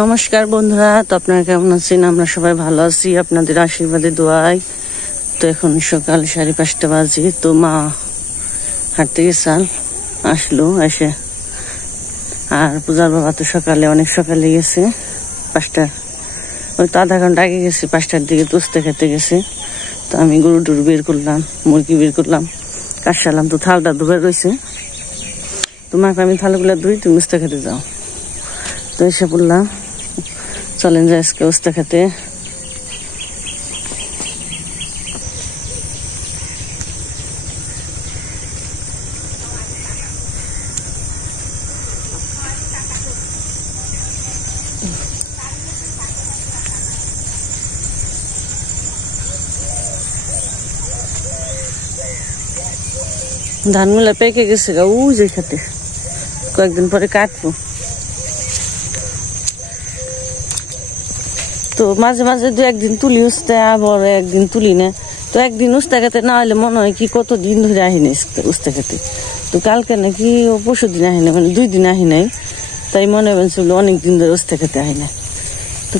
নমস্কার বন্ধুরা, তো আপনারা কেমন আছেন? আমরা সবাই ভালো আছি আপনাদের আশীর্বাদে দোয়ায়। তো এখন সকাল 5:30 বাজে। তো মা হাঁটতে গেছাল, আসলো এসে। আর পূজার বাবা তো সকালে অনেক সকালে গেছে, 5টা, ওই তো আধা ঘন্টা আগে গেছে, 5টার দিকে তুস্তে খেতে গেছে। তো আমি গরু টুরু বের করলাম, মুরগি বের করলাম, কাশালাম। তো থালটা ধুবে রয়েছে। তোমাকে আমি থালগুলা ধুই, তুমি উস্তে খেতে যাও। তো এসে বললাম চলেন যে আজকে উস্তে খেতে। ধানগুলা পেকে গেছে গা, ও যে খেতে কয়েকদিন পরে কাটবো। তো মাঝে মাঝে 2-1 দিন তুলি উস্তে, আবার একদিন তুলি না। তো একদিন উস্তে খেতে না হলে মনে হয় কি কত দিন ধরে আহি নাই উস্তে খেতে। তো কালকে নাকি ও পরশু দিন আহি নাই, মানে 2 দিন আহি নাই। তাই মনে হয়েছিল অনেক দিন ধরে উস্তে খেতে আহি না। তো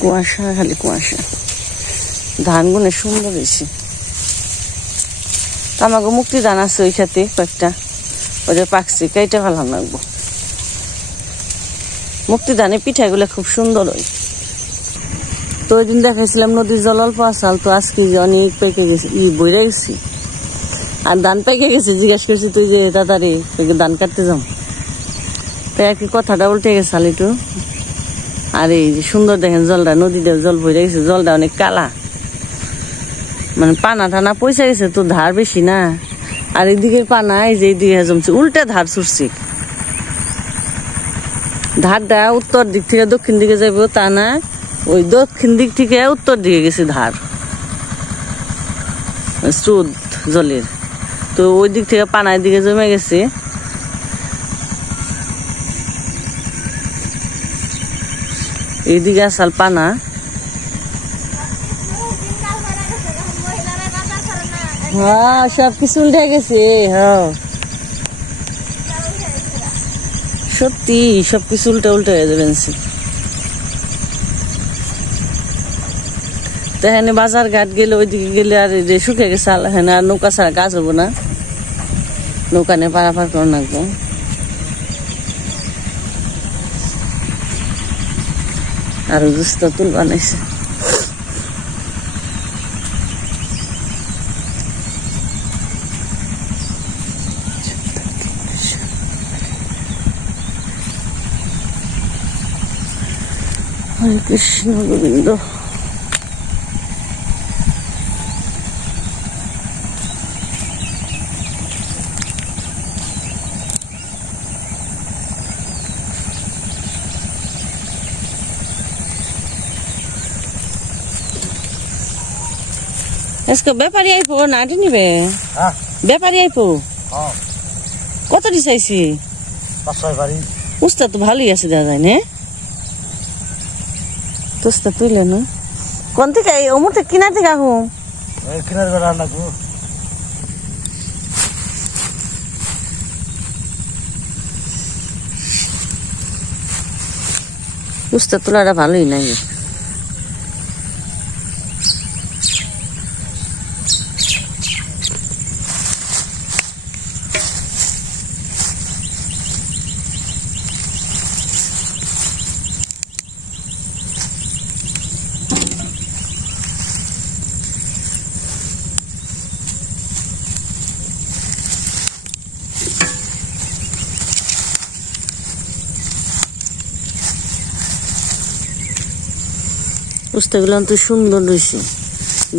কুয়াশা, খালি কুয়াশা। ধান গুনে সুন্দর হয়েছে। আমাকে মুক্তি ধান আছে ওই খেতে কয়েকটা, ওটা পাকছে, কেটে ভালো লাগবো। মুক্তি ধানে পিঠাগুলো খুব সুন্দর হয়। তো ওই দিন দেখাইছিলাম নদীর জল অল্প আসাল, তো আজকে অনেক পেকে গেছে, বইরে গেছি। আর ধান পেকে গেছে, জিজ্ঞাসা করছি তুই যে তাড়াতাড়ি ধান কাটতে যাও। তাই আর কি কথাটা উল্টে গেছে একটু। আর এই যে সুন্দর দেখেন জলটা, নদীতে জল বইরে গেছে, জলটা অনেক কালা, মানে পানা টানা পয়সা গেছে। তো ধার বেশি না। আর এদিকে পানা, এই যে এইদিকে জমছে, উল্টে ধার ছুটছি। ধারটা উত্তর দিক থেকে দক্ষিণ দিকে যাবো তা না, ওই দক্ষিণ দিক থেকে উত্তর দিকে গেছে ধার, স্রোত জলের। তো ওই দিক থেকে পানার দিকে জমে গেছে। এইদিকে আসাল পানা। হ্যাঁ, সবকিছু উল্টে গেছে। হ্যাঁ সত্যি, সবকিছু উল্টে উল্টে হয়ে যাবেন। তো এখানে বাজার ঘাট গেলে, ওইদিকে গেলে আর যে শুকে গেছে, এখানে আর নৌকা ছাড়া কাজ হবো না, নৌকা নিয়ে পারাপার করে রাখবো। আর দুস্ত তুল বানাইছে। হরে কৃষ্ণ গোবিন্দ। আজকে ব্যাপারী আইপো না আটি নিবে? ব্যাপারী আইপো? কত দি চাইছি? উস্তা তো ভালোই আছে, দেওয়া যায় না? তোস্তা তুইলে না কোন থেকে? অমর থেকে কিনা থেকে আহু কিনার বেড়া লাগবো। উস্তা তোলাটা ভালোই নাই। উস্তাগুলো তো সুন্দর রয়েছে,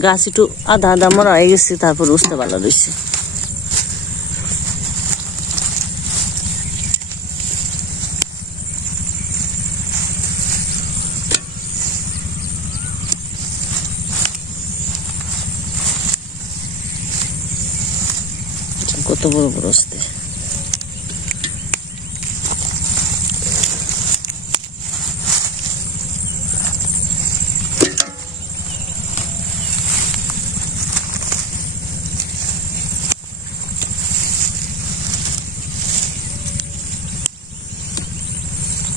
গাছ একটু আধা আধা মরা হয়ে গেছে, তারপর উস্তা ভালো রয়েছে। কত বড় বড় উস্তা।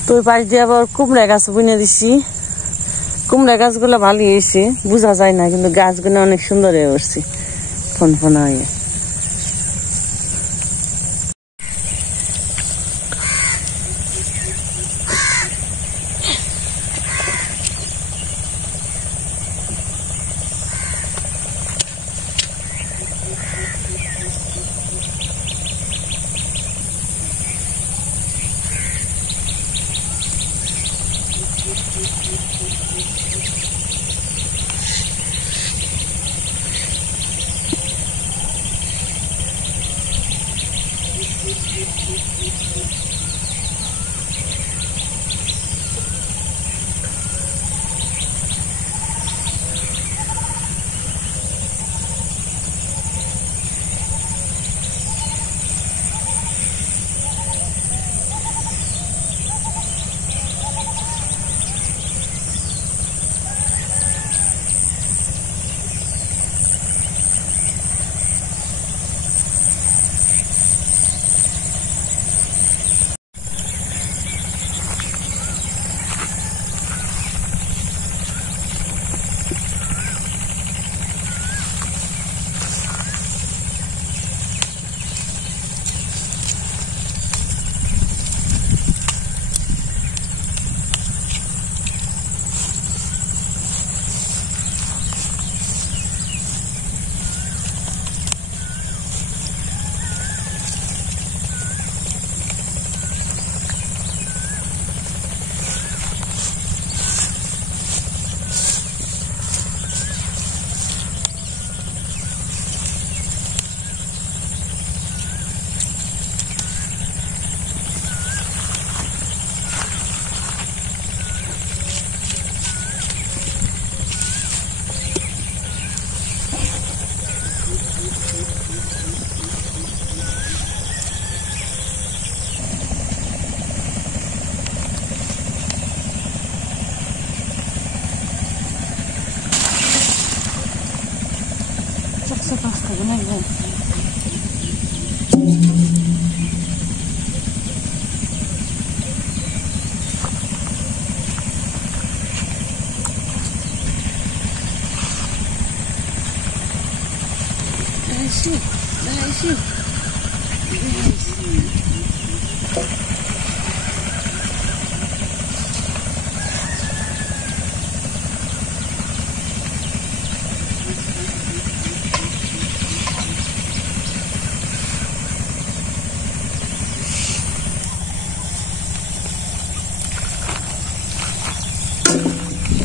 তো ওই পাশ দিয়ে আবার কুমড়া গাছ বুনে দিছি। কুমড়া গাছগুলো ভালোই হয়েছে, বোঝা যায় না, কিন্তু গাছগুলো অনেক সুন্দর হয়ে উঠছে, ফনফনা হয়ে।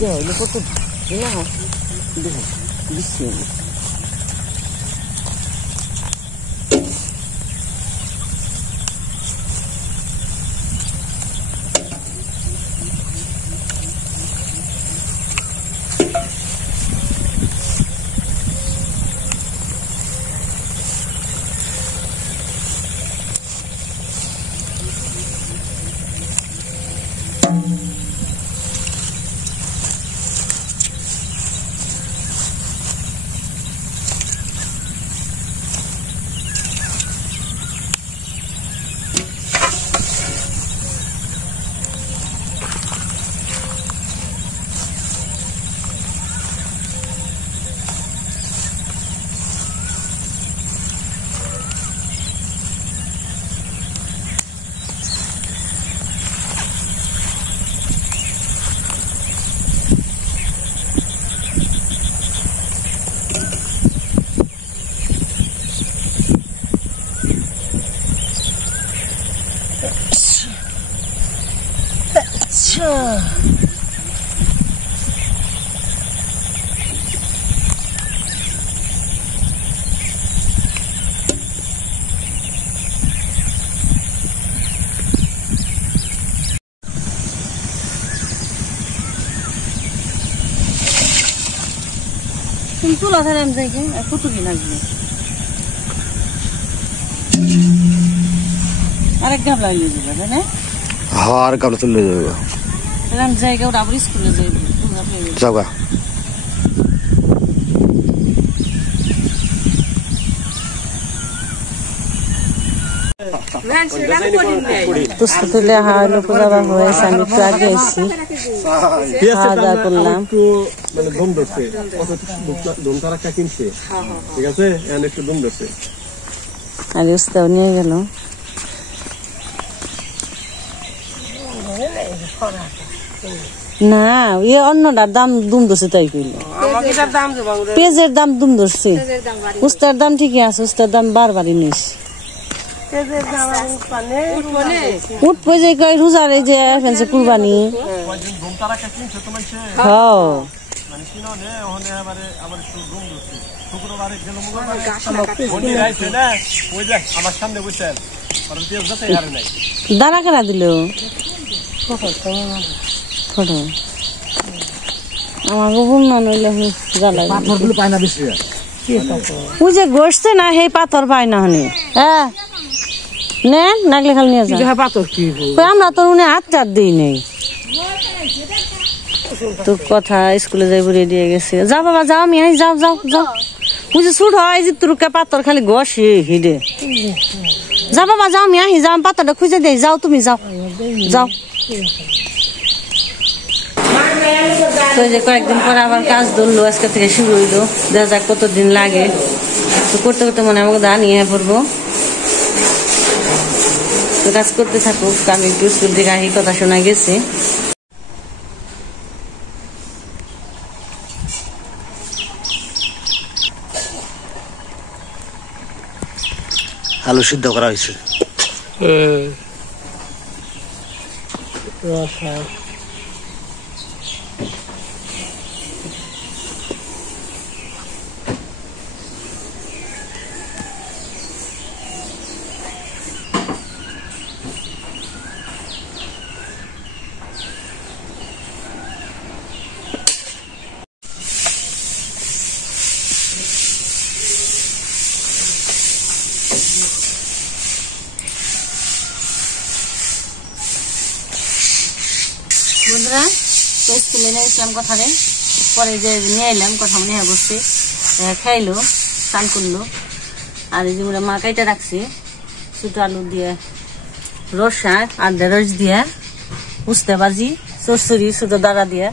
Ya, ini foto ini lah. Di sini. তুলা ধরে আমি যাই কত কি লাগবে আরেক গাবলা নিয়ে যাবে তাই না? হ্যাঁ আর গাবলা তুলে যাবে আমি জায়গা ওটা আবার স্কুলে যাই যাওগা পুষ্প তুলে হাওয়ালো পূজা বা হয়েছে, আমি একটু আগে এসেছি, খাওয়া দাওয়া করলাম। আর উস্তাও নিয়ে গেল। না অন্যটার দাম দুম ধরছে, তাই কইল পেঁয়াজের দাম দুম ধরছে। উস্তার দাম ঠিকই আছে, উস্তার দাম বারবারই নিস উঠবে যে কয় রোজার এই যে ফেলছে কুরবানি। দানা কেনা দিল আমাকে বুম না নইলে জ্বালাই ওই যে গোসছে না, সেই পাথর পায় না হনি। হ্যাঁ নেন নাগলে খালি নিয়ে যা পাথর কি আমরা তো উনি হাত টাত দিই নেই তো কথা। স্কুলে যাই বুড়িয়ে দিয়ে গেছে। যাও বাবা যাও, আমি যাও যাও যাও। বুঝে ছুট হয় যে তোর পাথর খালি গসে হিডে। যা বাবা যাও, আমি আহি যাও, পাথরটা খুঁজে দেই। যাও তুমি যাও যাও। তো যে কয়েকদিন পরে আবার কাজ ধরলো, আজকে থেকে শুরু হইলো। দেখা যাক কতদিন লাগে। তো করতে করতে মনে আমাকে দা নিয়ে পড়বো। তো কাজ করতে থাকুক, আমি একটু স্কুল থেকে আহি, কথা শোনা গেছে। আলু সিদ্ধ করা হয়েছে। বন্ধুরা তো স্কুলে নিয়ে গেছিলাম কথারে, পরে যে নিয়ে এলাম কথা নিয়ে বসছে, খাইলো, স্নান করলো। আর এই যে মা কাইটা রাখছি ছোট আলু দিয়ে রসা আর ঢেঁড়স দিয়ে উস্তে ভাজি, চচ্চড়ি ছোট দাঁড়া দিয়ে।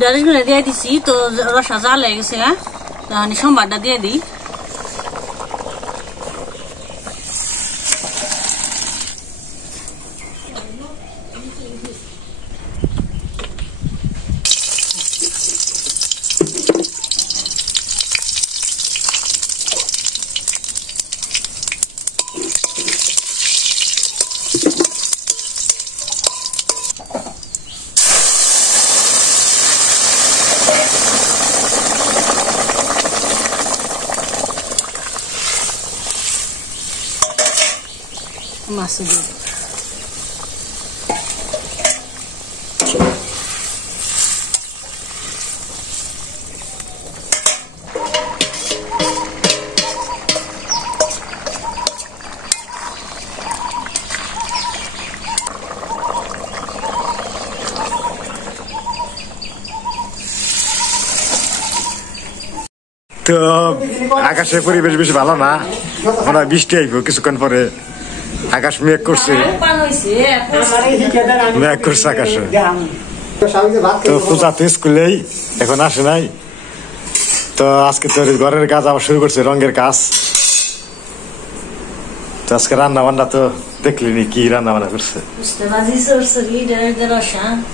ডাইরেক্ট করে দিয়ে দিছি তো রসা জাল হয়ে গেছে তাহলে সোমবারটা দিয়ে দিই। মাছ দিয়ে তো আকাশের পরিবেশ বেশি ভালো না, মনে হয় বৃষ্টি আইব কিছুক্ষণ পরে। আকাশ মেঘ করছে, মেঘ করছে আকাশে। তো পূজা তো স্কুলেই এখন আসে নাই, তো আজকে তো ঘরের কাজ আবার শুরু করছে, রঙের কাজ। তো আজকে রান্না বান্না তো দেখলিনি কি রান্না বান্না করছে।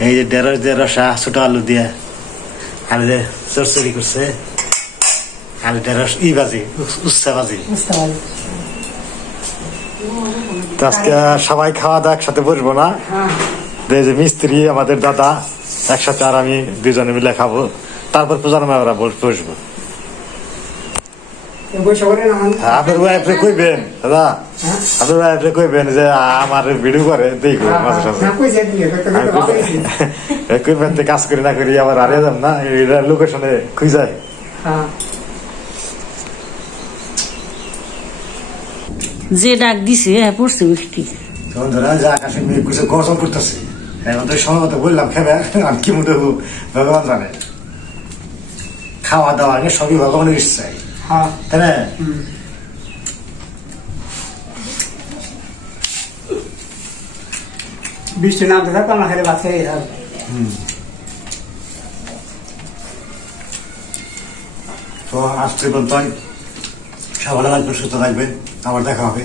এই যে ঢেঁড়স দিয়ে রসা, ছোট আলু দিয়ে আলু দিয়ে চরচড়ি করছে, আলু ঢেঁড়স ভাজি, উস্তা ভাজি। তো আজকে সবাই খাওয়া দাওয়া একসাথে বসবো না, যে মিস্ত্রি আমাদের দাদা একসাথে আর আমি দুজনে মিলে খাবো, তারপর পূজার মেয়েরা বসবো। আপনার ওয়াইফে কইবেন দাদা, আপনার ওয়াইফে কইবেন যে আমার ভিডিও করে দেখো মাঝে সাঝে কইবেন, কাজ করি না করি আবার হারিয়ে যান না, এটা লোকেশনে খুঁজায়। যে ডাক দিছে পড়ছে বৃষ্টি, আকাশে মেঘ করছে, গরম করতেছে। এখন তো সময় মতো বললাম খেবে, আর কি মতো ভগবান জানে। খাওয়া দাওয়া আগে সবই ভগবানের ইচ্ছাই, তাই না? বৃষ্টি নাম দেখা পানা খেলে ভাত খেয়ে তো আসতে বলতে সব ভালো লাগবে, সুস্থ থাকবেন, আবার দেখা হবে।